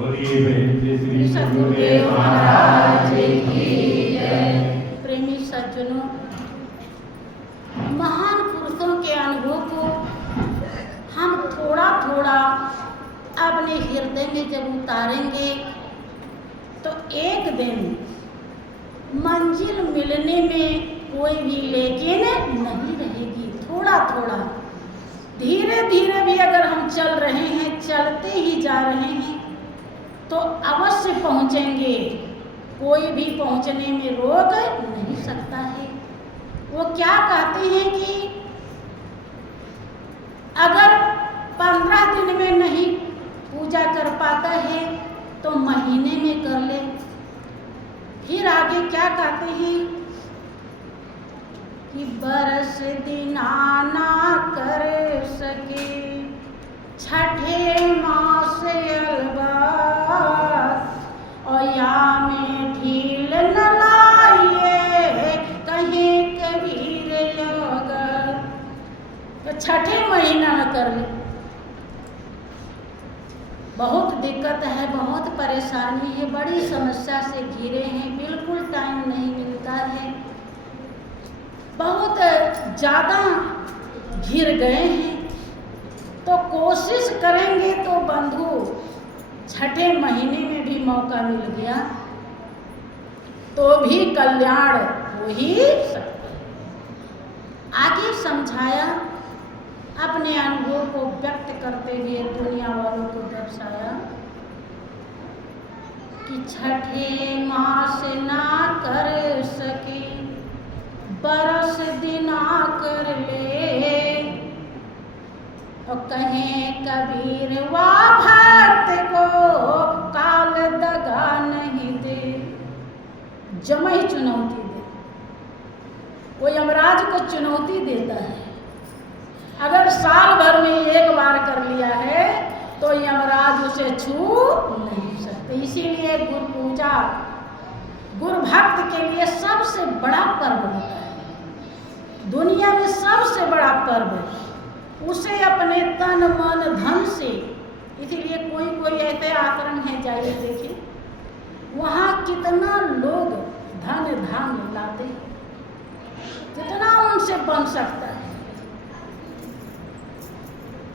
और ये श्री गुरुदेव महाराज की जय। प्रेमी सज्जनों, महान पुरुषों के अनुभव को हम थोड़ा थोड़ा अपने हृदय में जब उतारेंगे तो एक दिन मंजिल मिलने में कोई भी लेकिन नहीं रहेगी। थोड़ा थोड़ा धीरे धीरे भी अगर हम चल रहे हैं, चलते ही जा रहे हैं तो अवश्य पहुंचेंगे। कोई भी पहुंचने में रोक नहीं सकता है। वो क्या कहते हैं कि अगर 15 दिन में नहीं पूजा कर पाता है तो महीने में कर ले। फिर आगे क्या कहते हैं कि बरस दिना ना कर सके छठे मास अलबात और या में ढील न लाइए कहीं कबीर अगर। तो छठे महीना में कर ले। बहुत दिक्कत है, बहुत परेशानी है, बड़ी समस्या से घिरे हैं, बिल्कुल टाइम नहीं मिलता है, बहुत ज़्यादा घिर गए हैं। तो कोशिश करेंगे तो बंधु छठे महीने में भी मौका मिल गया तो भी कल्याण हो ही सकता है। आगे समझाया, अपने अनुभव को व्यक्त करते हुए दुनिया वालों को दर्शाया कि छठे मास ना कर सके बरस दिना कर ले और कहें कबीर वाह भक्त को काल दगा नहीं दे। जमा ही चुनौती दे, वो यमराज को चुनौती देता है। अगर साल भर में एक बार कर लिया है तो यमराज उसे छू नहीं सकते। इसीलिए गुरु पूजा गुरु भक्त के लिए सबसे बड़ा पर्व होता है। दुनिया में सबसे बड़ा पर्व है। उसे अपने तन मन धन से, इसीलिए कोई कोई ऐसे आश्रम है, जाइए देखिए, वहाँ कितना लोग धन धान लाते हैं, कितना उनसे बन सकता है।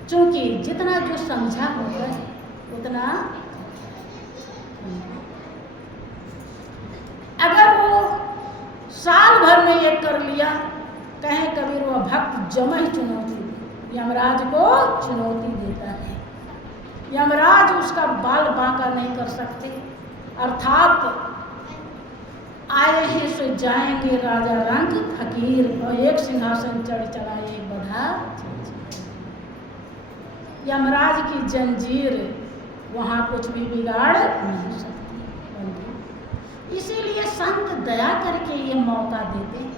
क्योंकि जितना जो समझा होता है उतना, अगर वो साल भर में ये कर लिया, कहें कबीर वह भक्त जमा ही चुनौती, यमराज को चुनौती देता है। यमराज उसका बाल बांका नहीं कर सकते। अर्थात आए हैं सो जाएंगे राजा रंग फकीर, और एक सिंहासन चढ़ चढ़ा एक बधा। यमराज की जंजीर वहाँ कुछ भी बिगाड़ नहीं सकती। इसीलिए संत दया करके ये मौका देते हैं।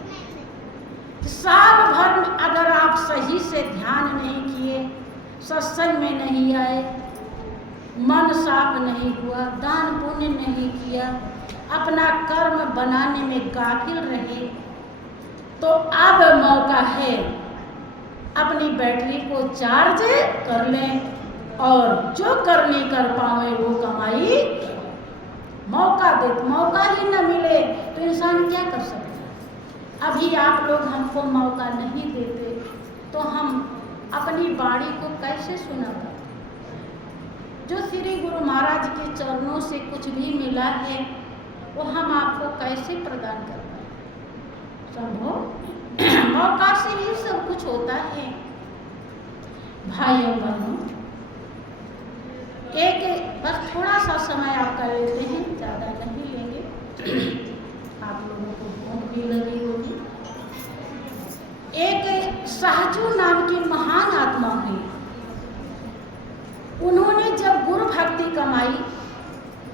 साल भर में अगर आप सही से ध्यान नहीं किए, सत्संग में नहीं आए, मन साफ नहीं हुआ, दान पुण्य नहीं किया, अपना कर्म बनाने में गाफिल रहे, तो अब मौका है अपनी बैटरी को चार्ज कर लें और जो करनी कर पाए वो कमाई। मौका दे, मौका ही न मिले तो इंसान क्या कर सकता है। अभी आप लोग हमको मौका नहीं देते तो हम अपनी वाणी को कैसे सुना पाते। जो श्री गुरु महाराज के चरणों से कुछ भी मिला है वो हम आपको कैसे प्रदान कर पाए। संभव मौका से ही सब कुछ होता है। भाइयों बहनों, एक बस थोड़ा सा समय आपका लेते हैं, ज़्यादा नहीं लेंगे, आप लोगों को भूख भी लगी होगी। एक सहजू नाम की महान आत्मा हुई। उन्होंने जब गुरु भक्ति कमाई,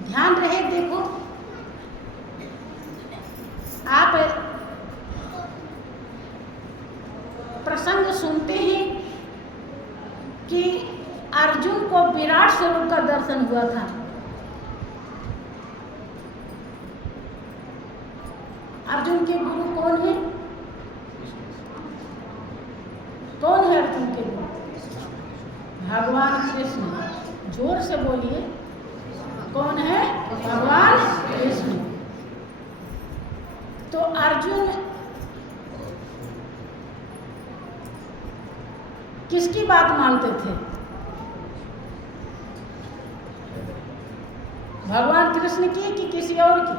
ध्यान रहे, देखो आप प्रसंग सुनते हैं कि अर्जुन को विराट स्वरूप का दर्शन हुआ था। अर्जुन के गुरु कौन है? कौन है अर्जुन के गुरु? भगवान कृष्ण। जोर से बोलिए। कौन है? भगवान कृष्ण। तो अर्जुन किसकी बात मानते थे? भगवान कृष्ण की कि किसी और की?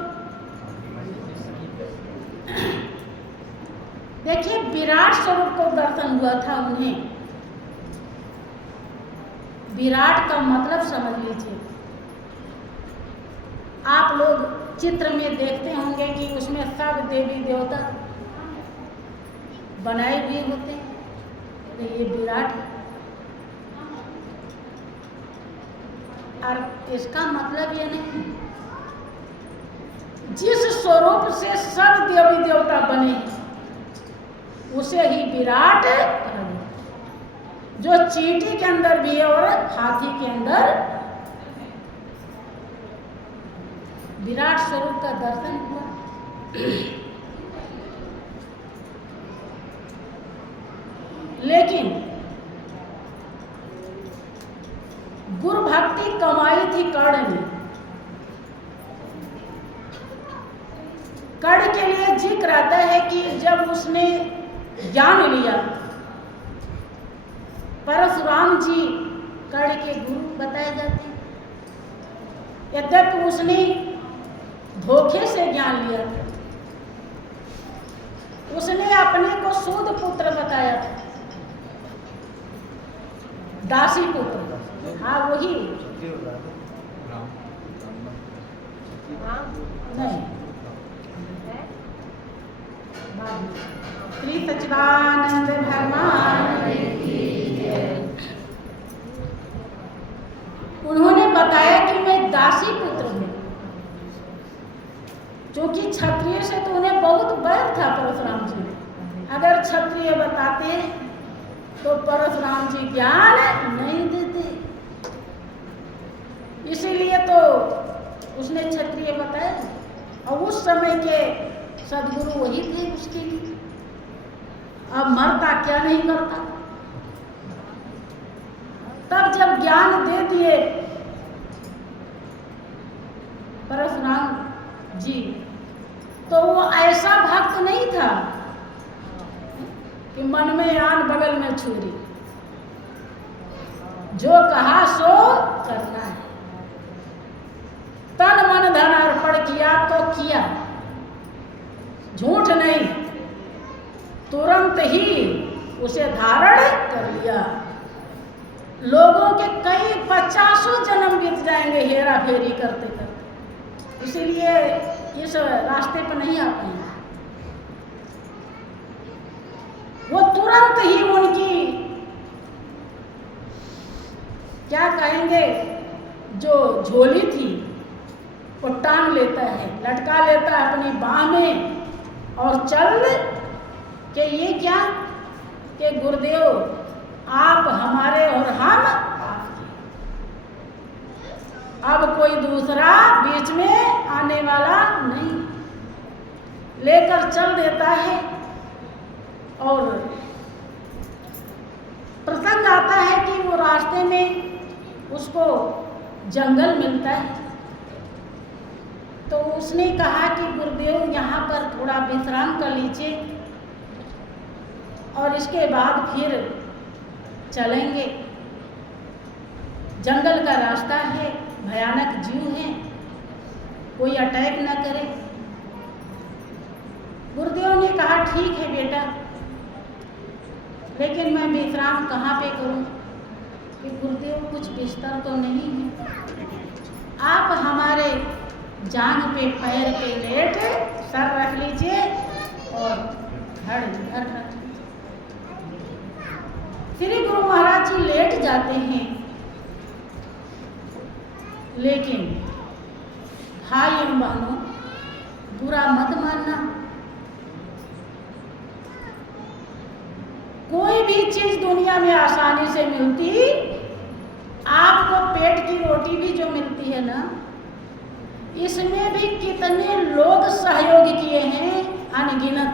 देखिए, विराट स्वरूप को दर्शन हुआ था उन्हें। विराट का मतलब समझ लीजिए। आप लोग चित्र में देखते होंगे कि उसमें सब देवी देवता बनाए हुए होते हैं, तो ये विराट है। और इसका मतलब ये नहीं, जिस स्वरूप से सब देवी देवता बने हैं उसे ही विराट कहा। जो चींटी के अंदर भी है और हाथी के अंदर विराट स्वरूप का दर्शन हुआ। लेकिन गुरु भक्ति कमाई थी कर्ण ने। कर्ण के लिए जिक्र आता है कि जब उसने ज्ञान लिया, परशुराम जी कर्ण के गुरु बताए जाते हैं। यद्यपि उसने धोखे से ज्ञान लिया, उसने अपने को सूद पुत्र बताया था, दासी पुत्र। हाँ वही नहीं, श्री सच्चिदानंद भगवान की जय। उन्होंने बताया कि मैं दासी पुत्र हूँ, क्योंकि क्षत्रिय से तो उन्हें बहुत बैर था परशुराम जी। अगर क्षत्रिय बताते तो परशुराम जी ज्ञान नहीं देते, इसीलिए तो उसने क्षत्रिय बताया। और उस समय के सदगुरु वही थे उसके लिए। अब मरता क्या नहीं करता। तब जब ज्ञान दे दिए परशुराम जी, तो वो ऐसा भक्त नहीं था कि मन में आन बगल में छुरी, जो कहा सो करना है। तन मन धन अर्पण किया तो किया, झूठ नहीं, तुरंत ही उसे धारण कर लिया। लोगों के कई 50 जन्म बीत जाएंगे हेरा फेरी करते करते, इसीलिए इस रास्ते पर नहीं आ पाएंगे। वो तुरंत ही उनकी क्या कहेंगे, जो झोली थी वो टांग लेता है, लटका लेता है अपनी बाह में और चल के ये क्या कि गुरुदेव आप हमारे और हम आपके, अब कोई दूसरा बीच में आने वाला नहीं, लेकर चल देता है। और प्रसंग आता है कि वो रास्ते में उसको जंगल मिलता है, तो उसने कहा कि गुरुदेव यहाँ पर थोड़ा विश्राम कर लीजिए और इसके बाद फिर चलेंगे। जंगल का रास्ता है, भयानक जीव है, कोई अटैक न करे। गुरुदेव ने कहा ठीक है बेटा, लेकिन मैं विश्राम कहाँ पे करूँ? कि गुरुदेव कुछ बिस्तर तो नहीं है, आप हमारे जांघ पे पैर पे लेट सर रख लीजिए और धड़ इधर रख लीजिए। श्री गुरु महाराज जी लेट जाते हैं, लेकिन भाई एवं बहनों बुरा मत मानना, कोई भी चीज दुनिया में आसानी से मिलती, आपको पेट की रोटी भी जो मिलती है ना, इसमें भी कितने लोग सहयोग किए हैं अनगिनत।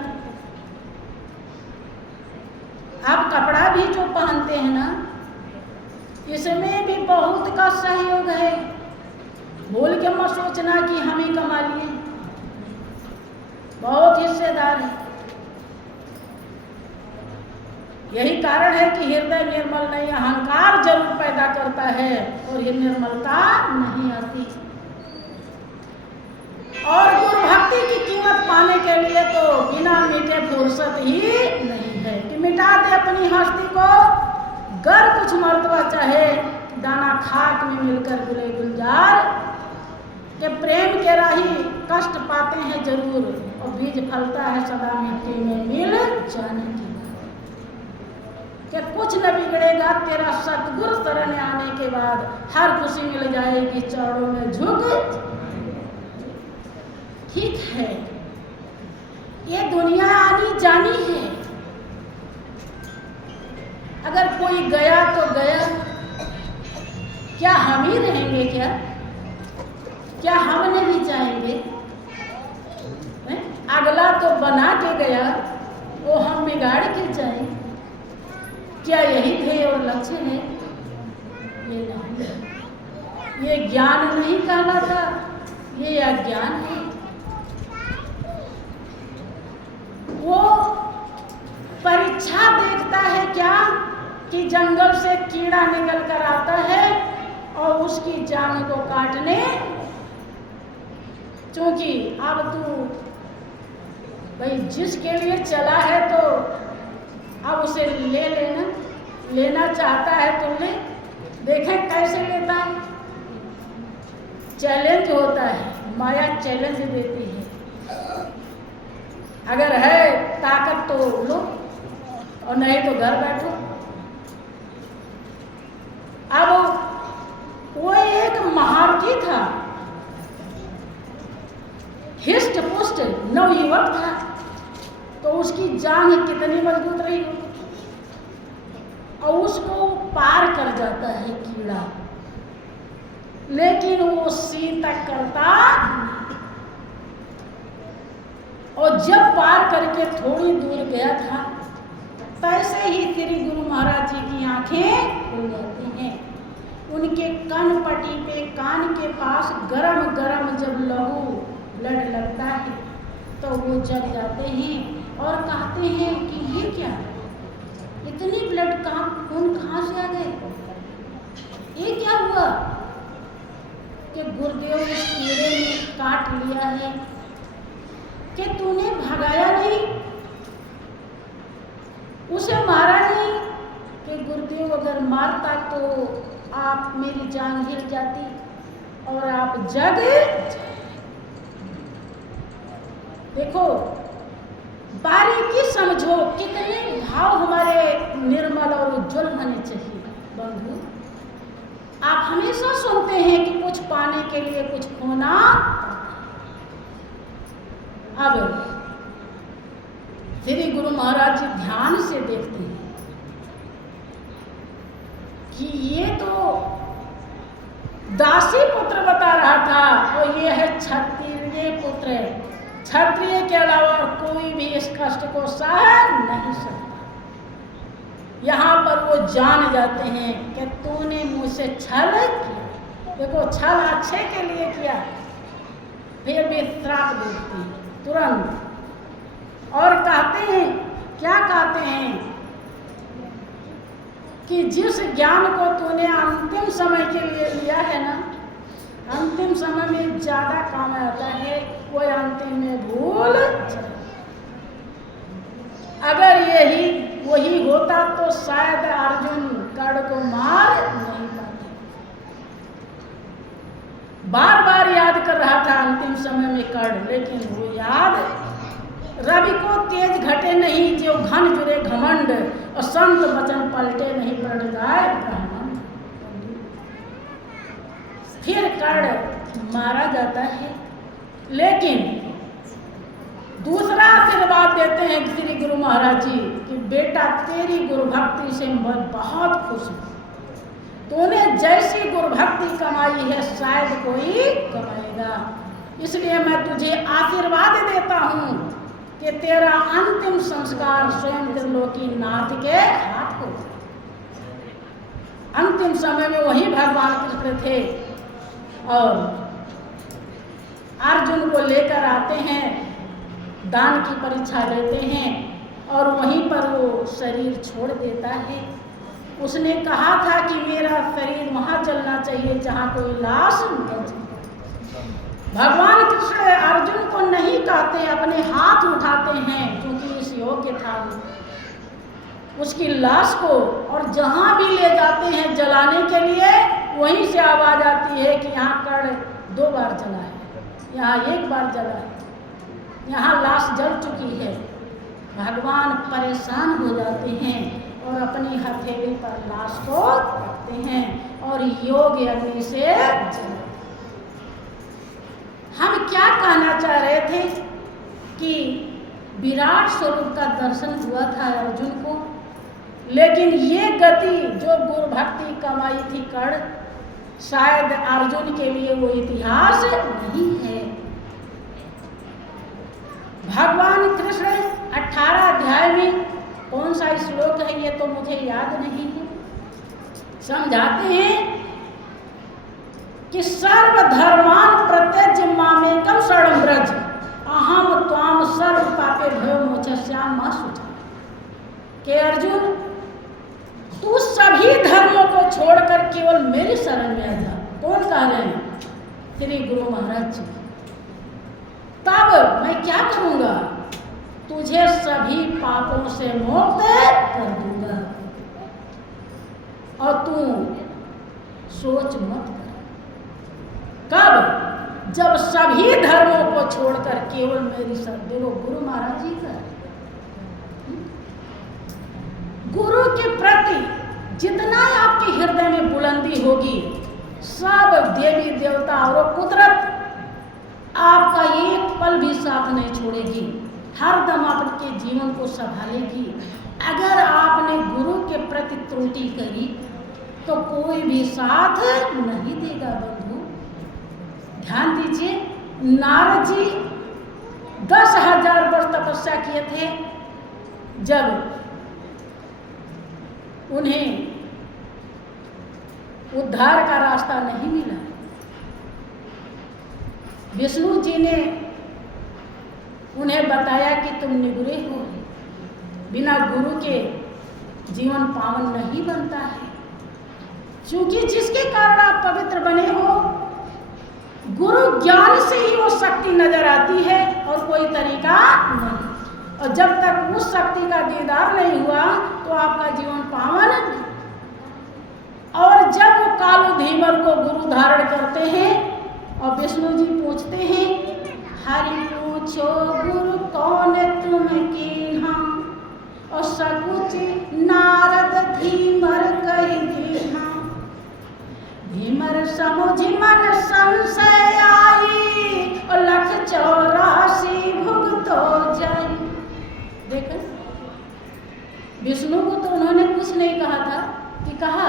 आप कपड़ा भी जो पहनते हैं ना, इसमें भी बहुत का सहयोग है। भूल के मत सोचना कि हम ही कमा लिए, बहुत हिस्सेदार है। यही कारण है कि हृदय निर्मल नहीं, अहंकार जरूर पैदा करता है और ये निर्मलता नहीं आती। और गुरु भक्ति की कीमत पाने के लिए तो बिना मिटे फुर्सत ही नहीं है कि मिटा दे अपनी हस्ती को, गर कुछ मर्तबा चाहे दाना खाक में मिलकर गुले गुलजार, के प्रेम के राही कष्ट पाते हैं जरूर और बीज फलता है सदा मिट्टी में मिल जाने की बात, कि कुछ न बिगड़ेगा तेरा सतगुरु शरण आने के बाद, हर खुशी मिल जाएगी चरणों में झुक। ठीक है, ये दुनिया आनी जानी है, अगर कोई गया तो गया, क्या हम ही रहेंगे क्या हम नहीं जाएंगे? अगला तो बना के गया, वो हम बिगाड़ के जाएं, क्या यही ध्येय और लक्ष्य है? ये नहीं, ये ज्ञान नहीं कहलाता, ये अज्ञान है। वो परीक्षा देखता है क्या कि जंगल से कीड़ा निकल कर आता है और उसकी जान को काटने, क्योंकि अब तू भाई जिसके लिए चला है तो अब उसे लेना चाहता है तो ले, देखें कैसे लेता है। चैलेंज होता है, माया चैलेंज देती है, अगर है ताकत तो लो और नहीं तो घर बैठो। अब वो एक महारथी था, हिष्ट पुष्ट नवयुवक था, तो उसकी जान कितनी मजबूत रही हो, और उसको पार कर जाता है कीड़ा, लेकिन वो सीता करता, और जब पार करके थोड़ी दूर गया था, तैसे ही श्री गुरु महाराज जी की आंखें खुल जाती हैं। उनके कान पट्टी पे, कान के पास गरम गरम जब लहू ब्लड लगता है तो वो जग जाते हैं और कहते हैं कि ये क्या, इतनी ब्लड खून कहाँ से आ गए, ये क्या हुआ? कि गुरुदेव इस कीड़े ने काट लिया है, कि तूने भगाया नहीं, उसे मारा नहीं, कि गुरुदेव अगर मारता तो आप मेरी जान हिल जाती और आप जग। देखो बारीकी समझो, कितने भाव हमारे निर्मल और उज्जवल होने चाहिए। बंधु, आप हमेशा सुनते हैं कि कुछ पाने के लिए कुछ खोना। अब श्री गुरु महाराज जी ध्यान से देखते हैं कि ये तो दासी पुत्र बता रहा था और ये है क्षत्रिय पुत्र। क्षत्रिय के अलावा कोई भी इस कष्ट को सह नहीं सकता। यहाँ पर वो जान जाते हैं कि तूने मुझसे छल किया। देखो, छल अच्छे के लिए किया, फिर भी श्राप देती तुरंत। और कहते हैं, क्या कहते हैं कि जिस ज्ञान को तूने अंतिम समय के लिए लिया है ना, अंतिम समय में ज्यादा काम आता है, वो अंतिम में भूल जाए। अगर यही वही होता तो शायद अर्जुन कर्ण को मार नहीं पाते। बार बार याद कर रहा था अंतिम समय में कर्ण, लेकिन वो याद रवि को तेज घटे नहीं, जो घन जुरे घमंड, और संत वचन पलटे नहीं, पलट जाए ब्राह्मण। फिर कर्ण मारा जाता है, लेकिन दूसरा आशीर्वाद देते हैं श्री गुरु महाराज जी कि बेटा तेरी गुरु भक्ति से मैं बहुत खुश हूँ। तूने जैसी गुरु भक्ति कमाई है शायद कोई कमाएगा, इसलिए मैं तुझे आशीर्वाद देता हूँ कि तेरा अंतिम संस्कार स्वयं त्रिलोकी नाथ के हाथ हो। अंतिम समय में वही भगवान कृष्ण थे और अर्जुन को लेकर आते हैं, दान की परीक्षा लेते हैं और वहीं पर वो शरीर छोड़ देता है। उसने कहा था कि मेरा शरीर वहाँ चलना चाहिए जहाँ कोई लाश न जले। भगवान कृष्ण अर्जुन को नहीं कहते, अपने हाथ उठाते हैं क्योंकि इस योग्य था उसकी लाश को, और जहाँ भी ले जाते हैं जलाने के लिए वहीं से आवाज आती है कि यहाँ कड़ 2 बार जला है, यहाँ 1 बार जला है, यहाँ लाश जल चुकी है। भगवान परेशान हो जाते हैं और अपनी हथेली पर लाश को रखते हैं और योग अग्नि से जलाते। हम क्या कहना चाह रहे थे कि विराट स्वरूप का दर्शन हुआ था अर्जुन को, लेकिन ये गति जो गुरु भक्ति कमाई थी कड़, शायद अर्जुन के लिए वो इतिहास नहीं है। भगवान कृष्ण 18 अध्याय में कौन सा श्लोक है ये तो मुझे याद नहीं है, समझाते हैं कि सर्वधर्मान प्रत्यज्य मामेकम शरणं व्रज अहम त्वाम सर्व पापे भयो मोक्षयिष्यामि मा शुचः। कि अर्जुन तू सभी धर्मों को छोड़कर केवल मेरी शरण में आ जा। कौन कह रहे हैं? श्री गुरु महाराज जी। तब मैं क्या करूंगा? तुझे सभी पापों से मुक्त कर दूंगा और तू सोच मत कर। कब? जब सभी धर्मों को छोड़कर केवल मेरी शरण। देखो गुरु महाराज जी का, गुरु के प्रति जितना आपके हृदय में बुलंदी होगी, सब देवी देवता और कुदरत आपका एक पल भी साथ नहीं छोड़ेगी, हरदम आपके जीवन को संभालेगी। अगर आपने गुरु के प्रति त्रुटि करी तो कोई भी साथ नहीं देगा। बंधु ध्यान दीजिए, नारद जी 10,000 वर्ष तपस्या किए थे, जब उन्हें उद्धार का रास्ता नहीं मिला, विष्णु जी ने उन्हें बताया कि तुम निगुरे हो, बिना गुरु के जीवन पावन नहीं बनता है। क्योंकि जिसके कारण आप पवित्र बने हो, गुरु ज्ञान से ही वो शक्ति नजर आती है और कोई तरीका नहीं। और जब तक उस शक्ति का दीदार नहीं हुआ तो आपका जीवन पावन नहीं। और जब वो कालू धीमर को गुरु धारण करते हैं और विष्णु जी पूछते हैं, हरि पूछो गुरु कौन तुम कीन्हा, और सकुच नारद धीमर कहि दीन्हा। धीमर समुझ मन संशय आई, और 184 भुगतो जाई। देखो विष्णु को तो उन्होंने कुछ नहीं कहा था कि कहा,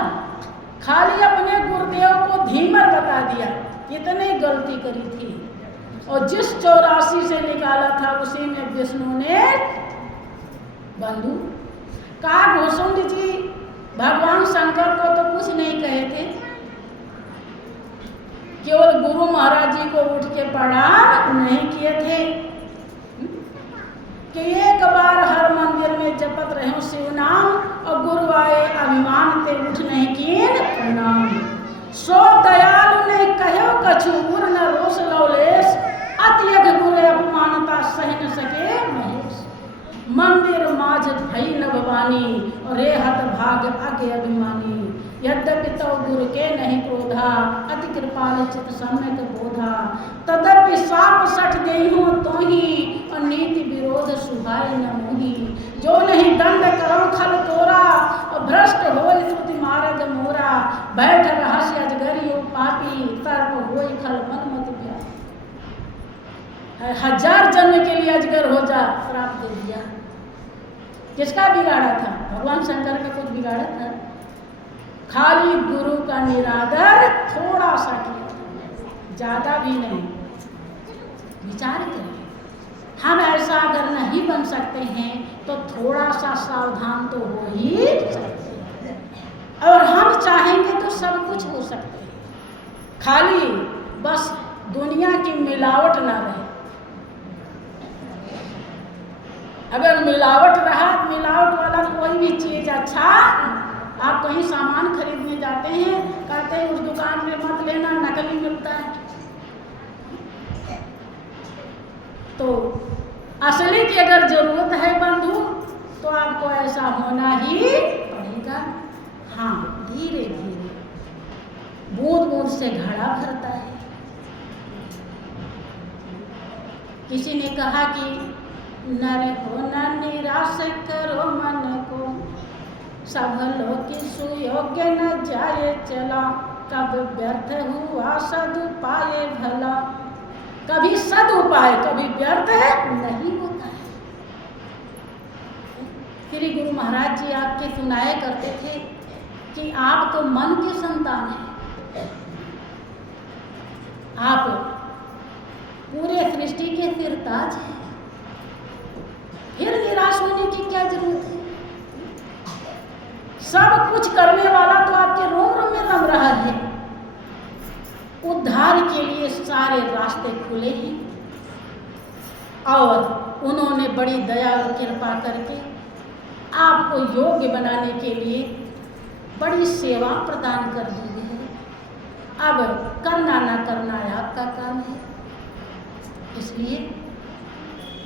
खाली अपने गुरुदेव को धीमर बता दिया, कितने गलती करी थी। और जिस 84 से निकाला था उसी में विष्णु ने बंधु कहा। घोषुंड जी भगवान शंकर को तो कुछ नहीं कहे थे, केवल गुरु महाराज जी को उठ के प्रणाम नहीं किए थे कि एक बार हर मंदिर में जपत रहे शिव नाम, और गुरु आए अभिमान ते उठ नहीं किए प्रणाम। सो दयालु ने कहो कछु उर न रोष लौलेश, अत्यग गुरु अपमानता सह न सके महेश। मंदिर माझ भई न भवानी, और रेहत भाग आगे अभिमानी। यद्यपि तो गुरु के नहीं क्रोधा, अति कृपाल चित सम्यक बोधा। तदपि साप सठ देई हो तो ही, और नीति विरोध सुभाय न मोही। जो नहीं दंड करो खल तोरा, और भ्रष्ट हो श्रुति मार्ग मोरा। बैठ रहस्य अजगरियो पापी, सर्प होई खल मन मत प्यार। 1000 जन्म के लिए अजगर हो जा, श्राप दे दिया। किसका बिगाड़ा था? भगवान शंकर का कुछ बिगाड़ा था? खाली गुरु का निरादर थोड़ा सा किया, ज्यादा भी नहीं। विचार करें, हम ऐसा अगर नहीं बन सकते हैं तो थोड़ा सा सावधान तो हो ही सकते हैं। और हम चाहेंगे तो सब कुछ हो सकते हैं। खाली बस दुनिया की मिलावट ना रहे। अगर मिलावट रहा, मिलावट वाला कोई भी चीज अच्छा, आप कहीं सामान खरीदने जाते हैं, कहते हैं उस दुकान में मत लेना, नकली मिलता है। तो असली की अगर जरूरत है बंधु, तो आपको ऐसा होना ही पड़ेगा। हाँ, धीरे धीरे बूंद बूंद से घड़ा भरता है। किसी ने कहा कि नर हो न निराश करो मन को, सब लोग सुयोग्य न जाए चला, कब व्यर्थ हुआ सदुपाय भला। कभी सदुपाय कभी व्यर्थ नहीं होता है। श्री गुरु महाराज जी आपके सुनाया करते थे कि आप तो मन के संतान हैं, आप पूरे सृष्टि के सिरताज हैं, फिर निराश होने की क्या जरूरत है? सब कुछ करने वाला तो आपके रोम रोम में रम रहा है। उद्धार के लिए सारे रास्ते खुले हैं और उन्होंने बड़ी दया और कृपा करके आपको योग्य बनाने के लिए बड़ी सेवा प्रदान कर दी है। अब करना ना करना आपका काम है। इसलिए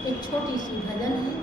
एक छोटी सी भजन है।